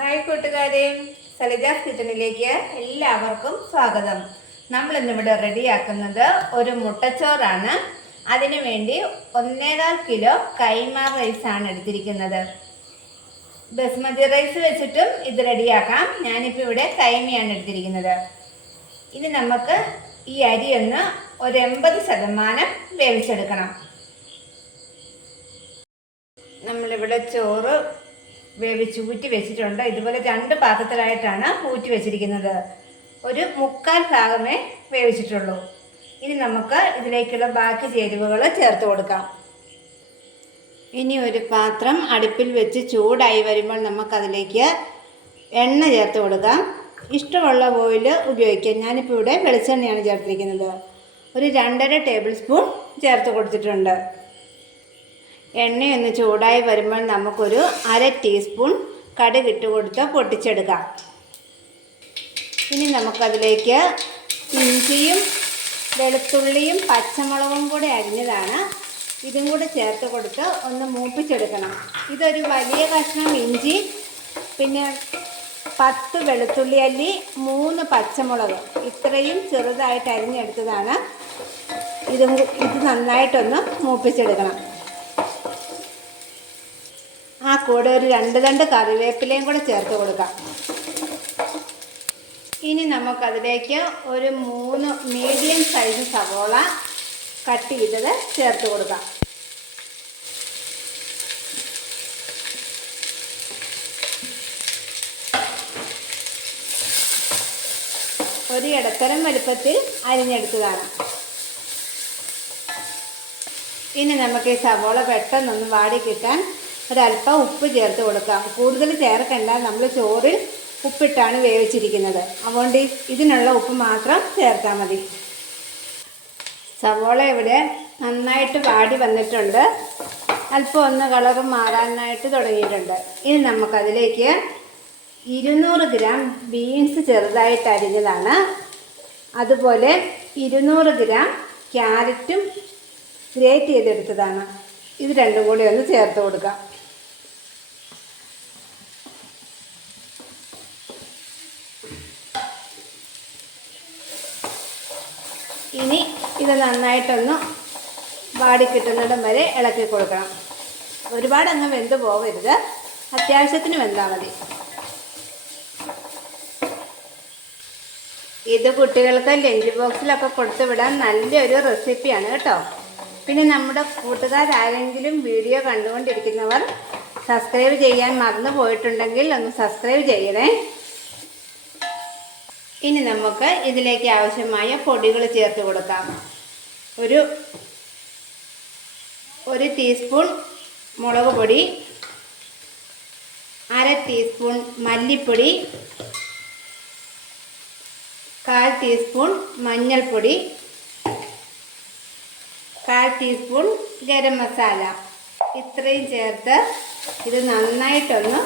Hi കൂട്ടുകാരെ, സലിജാസ് കിച്ചണിലേക്ക് എല്ലാവർക്കും സ്വാഗതം. നമ്മൾ ഇന്നിവിടെ റെഡിയാക്കുന്നത് ഒരു മുട്ടച്ചോറാണ്. അതിനു വേണ്ടി 1.25 കിലോ കൈമ റൈസാണ് എടുത്തിരിക്കുന്നത്. ബസ്മതി റൈസ് വെച്ചിട്ടും ഇത് റെഡിയാക്കാം. ഞാനിപ്പോൾ ഇവിടെ കൈമയാണ് എടുത്തിരിക്കുന്നത്. ഇനി നമുക്ക് ഈ അരി ഒന്ന് ഒരു 80% വേവിച്ചെടുക്കണം. നമ്മളിവിടെ ചോറ് വേവിച്ച് ഊറ്റി വെച്ചിട്ടുണ്ട്. ഇതുപോലെ 2 പാത്രത്തിലായിട്ടാണ് ഊറ്റി വെച്ചിരിക്കുന്നത്. ഒരു 1/4 ഭാഗമേ വേവിച്ചിട്ടുള്ളൂ. ഇനി നമുക്ക് ഇതിലേക്കുള്ള ബാക്കി ചേരുവകൾ ചേർത്ത് കൊടുക്കാം. ഇനി ഒരു പാത്രം അടുപ്പിൽ വെച്ച് ചൂടായി വരുമ്പോൾ നമുക്കതിലേക്ക് എണ്ണ ചേർത്ത് കൊടുക്കാം. ഇഷ്ടമുള്ള ഓയിൽ ഉപയോഗിക്കാം. ഞാനിപ്പോൾ ഇവിടെ വെളിച്ചെണ്ണയാണ് ചേർത്തിരിക്കുന്നത്. ഒരു 2.5 ടേബിൾ സ്പൂൺ ചേർത്ത് കൊടുത്തിട്ടുണ്ട്. എണ്ണയൊന്ന് ചൂടായി വരുമ്പോൾ നമുക്കൊരു 1/2 ടീസ്പൂൺ കടുക് ഇട്ട് കൊടുത്ത് പൊട്ടിച്ചെടുക്കാം. ഇനി നമുക്കതിലേക്ക് ഇഞ്ചിയും വെളുത്തുള്ളിയും പച്ചമുളകും കൂടെ അരിഞ്ഞതാണ്, ഇതും കൂടെ ചേർത്ത് കൊടുത്ത് ഒന്ന് മൂപ്പിച്ചെടുക്കണം. ഇതൊരു വലിയ കഷ്ണം ഇഞ്ചി, പിന്നെ 10 വെളുത്തുള്ളി അല്ലി, 3 പച്ചമുളക്, ഇത്രയും ചെറുതായിട്ട് അരിഞ്ഞെടുത്തതാണ്. ഇത് നന്നായിട്ടൊന്ന് മൂപ്പിച്ചെടുക്കണം. ആ കൂടെ ഒരു 2 തണ്ട് കറിവേപ്പിലയും കൂടെ ചേർത്ത് കൊടുക്കാം. ഇനി നമുക്കതിലേക്ക് ഒരു 3 മീഡിയം സൈസ് സവോള കട്ട് ചെയ്തത് ചേർത്ത് കൊടുക്കാം. ഒരു ഇടത്തരം വലുപ്പത്തിൽ അരിഞ്ഞെടുത്തതാണ്. ഇനി നമുക്ക് ഈ സവോള പെട്ടെന്നൊന്ന് വാടി കിട്ടാൻ ഒരല്പം ഉപ്പ് ചേർത്ത് കൊടുക്കാം. കൂടുതൽ ചേർക്കണ്ട, നമ്മൾ ചോറിൽ ഉപ്പിട്ടാണ് വേവിച്ചിരിക്കുന്നത്. അതുകൊണ്ട് ഇതിനുള്ള ഉപ്പ് മാത്രം ചേർത്താൽ മതി. സവോള ഇവിടെ നന്നായിട്ട് വാടി വന്നിട്ടുണ്ട്. അല്പം ഒന്ന് കളറ് മാറാനായിട്ട് തുടങ്ങിയിട്ടുണ്ട്. ഇനി നമുക്കതിലേക്ക് 200 ഗ്രാം ബീൻസ് ചെറുതായിട്ട് അരിഞ്ഞതാണ്, അതുപോലെ 200 ഗ്രാം ക്യാരറ്റും ഗ്രേറ്റ് ചെയ്തെടുത്തതാണ്. ഇത് രണ്ടും കൂടി ഒന്ന് ചേർത്ത് കൊടുക്കാം. ഇനി ഇത് നന്നായിട്ടൊന്ന് വാടി കിട്ടുന്നിടം വരെ ഇളക്കി കൊടുക്കണം. ഒരുപാടങ്ങ് വെന്ത് പോകരുത്, അത്യാവശ്യത്തിന് വെന്താൽ മതി. ഇത് കുട്ടികൾക്ക് ലഞ്ച് ബോക്സിലൊക്കെ കൊടുത്തു വിടാൻ നല്ലൊരു റെസിപ്പിയാണ് കേട്ടോ. പിന്നെ നമ്മുടെ കൂട്ടുകാരാരെങ്കിലും വീഡിയോ കണ്ടുകൊണ്ടിരിക്കുന്നവർ സബ്സ്ക്രൈബ് ചെയ്യാൻ മറന്നു പോയിട്ടുണ്ടെങ്കിൽ ഒന്ന് സബ്സ്ക്രൈബ് ചെയ്യണേ. ഇനി നമുക്ക് ഇതിലേക്ക് ആവശ്യമായ പൊടികൾ ചേർത്ത് കൊടുക്കാം. ഒരു ടീസ്പൂൺ മുളക് പൊടി, 1/2 ടീസ്പൂൺ മല്ലിപ്പൊടി, 1/4 ടീസ്പൂൺ മഞ്ഞൾപ്പൊടി, 1/4 ടീസ്പൂൺ ഗരം മസാല, ഇത്രയും ചേർത്ത് ഇത് നന്നായിട്ടൊന്ന്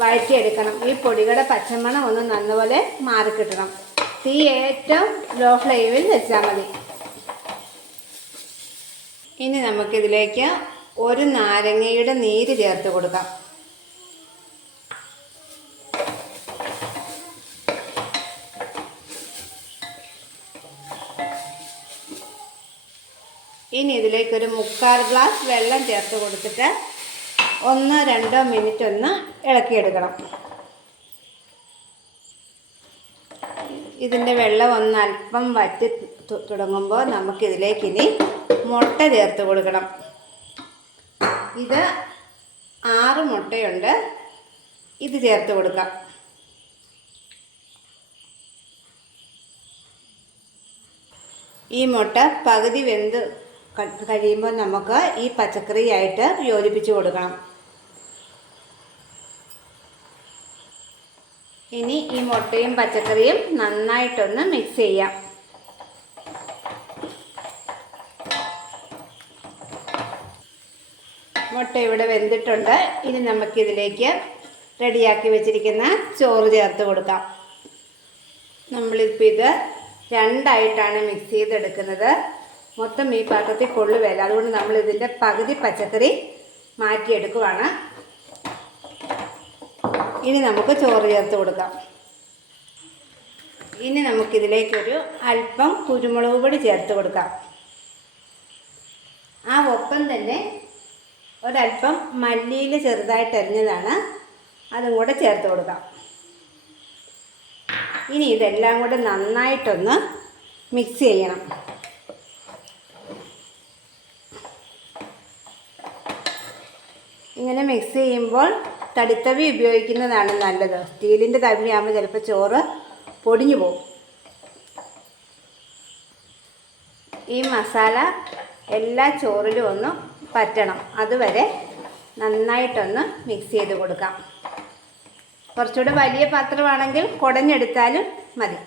വഴറ്റിയെടുക്കണം. ഈ പൊടികളുടെ പച്ചമണം ഒന്ന് നല്ലപോലെ മാറിക്കിട്ടണം. തീ ഏറ്റവും ലോ ഫ്ലെയിമിൽ വെച്ചാൽ മതി. ഇനി നമുക്കിതിലേക്ക് ഒരു നാരങ്ങയുടെ നീര് ചേർത്ത് കൊടുക്കാം. ഇനി ഇതിലേക്കൊരു 1/4 ഗ്ലാസ് വെള്ളം ചേർത്ത് കൊടുത്തിട്ട് 1-2 മിനിറ്റ് ഒന്ന് ഇളക്കിയെടുക്കണം. ഇതിൻ്റെ വെള്ളം ഒന്ന് അല്പം വറ്റി തുടങ്ങുമ്പോൾ നമുക്കിതിലേക്ക് ഇനി മുട്ട ചേർത്ത് കൊടുക്കണം. ഇത് 6 മുട്ടയുണ്ട്, ഇത് ചേർത്ത് കൊടുക്കാം. ഈ മുട്ട പകുതി വെന്ത് കഴിയുമ്പോൾ നമുക്ക് ഈ പച്ചക്കറിയായിട്ട് യോജിപ്പിച്ച് കൊടുക്കണം. ഇനി ഈ മുട്ടയും പച്ചക്കറിയും നന്നായിട്ടൊന്ന് മിക്സ് ചെയ്യാം. മുട്ട ഇവിടെ വെന്തിട്ടുണ്ട്. ഇനി നമുക്കിതിലേക്ക് റെഡിയാക്കി വെച്ചിരിക്കുന്ന ചോറ് ചേർത്ത് കൊടുക്കാം. നമ്മളിപ്പോൾ ഇത് 2 ആയിട്ടാണ് മിക്സ് ചെയ്തെടുക്കുന്നത്. മൊത്തം ഈ പാത്രത്തിൽ കൊള്ളുകയില്ല, അതുകൊണ്ട് നമ്മൾ ഇതിൻ്റെ പകുതി പച്ചക്കറി മാറ്റിയെടുക്കുവാണ്. ഇനി നമുക്ക് ചോറ് ചേർത്ത് കൊടുക്കാം. ഇനി നമുക്കിതിലേക്കൊരു അല്പം കുരുമുളക് പൊടി ചേർത്ത് കൊടുക്കാം. ആ ഒപ്പം തന്നെ ഒരല്പം മല്ലിയില ചെറുതായിട്ട് അരിഞ്ഞതാണ്, അതും കൂടെ ചേർത്ത് കൊടുക്കാം. ഇനി ഇതെല്ലാം കൂടെ നന്നായിട്ടൊന്ന് മിക്സ് ചെയ്യണം. ഇങ്ങനെ മിക്സ് ചെയ്യുമ്പോൾ തടിത്തവി ഉപയോഗിക്കുന്നതാണ് നല്ലത്. സ്റ്റീലിൻ്റെ തവിയാകുമ്പോൾ ചിലപ്പോൾ ചോറ് പൊടിഞ്ഞു പോകും. ഈ മസാല എല്ലാ ചോറിലും ഒന്ന് പറ്റണം, അതുവരെ നന്നായിട്ടൊന്ന് മിക്സ് ചെയ്ത് കൊടുക്കാം. കുറച്ചുകൂടെ വലിയ പാത്രമാണെങ്കിൽ കുടഞ്ഞെടുത്താലും മതി.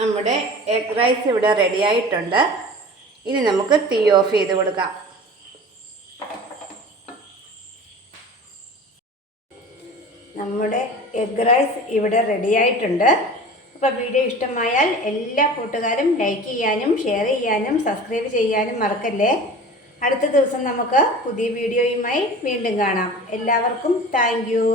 നമ്മുടെ എഗ് റൈസ് ഇവിടെ റെഡി ആയിട്ടുണ്ട്. ഇനി നമുക്ക് തീ ഓഫ് ചെയ്ത് കൊടുക്കാം. നമ്മുടെ എഗ് റൈസ് ഇവിടെ റെഡി ആയിട്ടുണ്ട്. അപ്പോൾ വീഡിയോ ഇഷ്ടമായാൽ എല്ലാ കൂട്ടുകാരും ലൈക്ക് ചെയ്യാനും ഷെയർ ചെയ്യാനും സബ്സ്ക്രൈബ് ചെയ്യാനും മറക്കല്ലേ. അടുത്ത ദിവസം നമുക്ക് പുതിയ വീഡിയോയുമായി വീണ്ടും കാണാം. എല്ലാവർക്കും താങ്ക് യു.